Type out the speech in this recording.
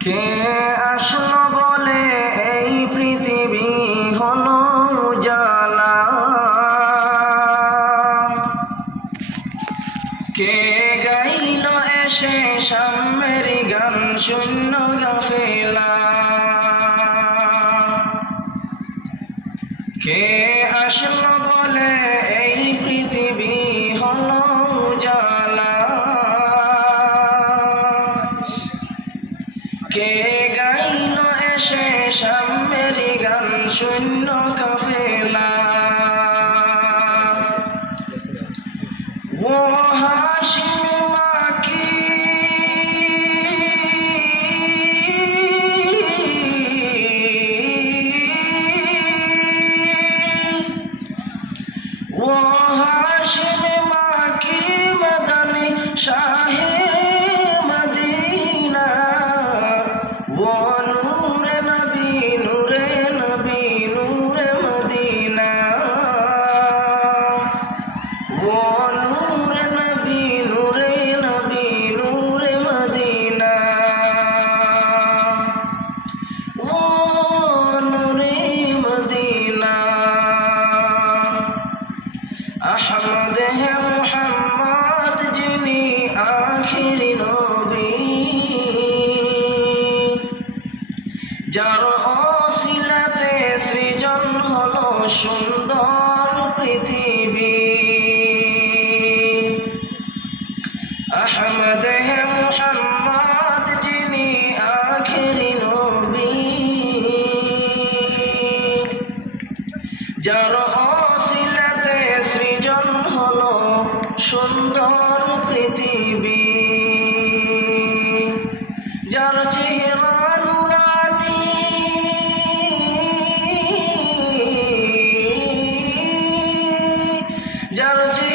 কে আসলো বলে এই পৃথিবী হলো জালা কে গাইল এসে সামের গান শূন্য গাফেলা? কে আসলো Oh, যার অশিলাতে সৃজন হলো সুন্দর পৃথিবী। আহমদ মোহাম্মদ, যিনি আখিরি নবী। যার অশিলাতে সৃজন হলো সুন্দর পৃথিবী। যার Daryl G.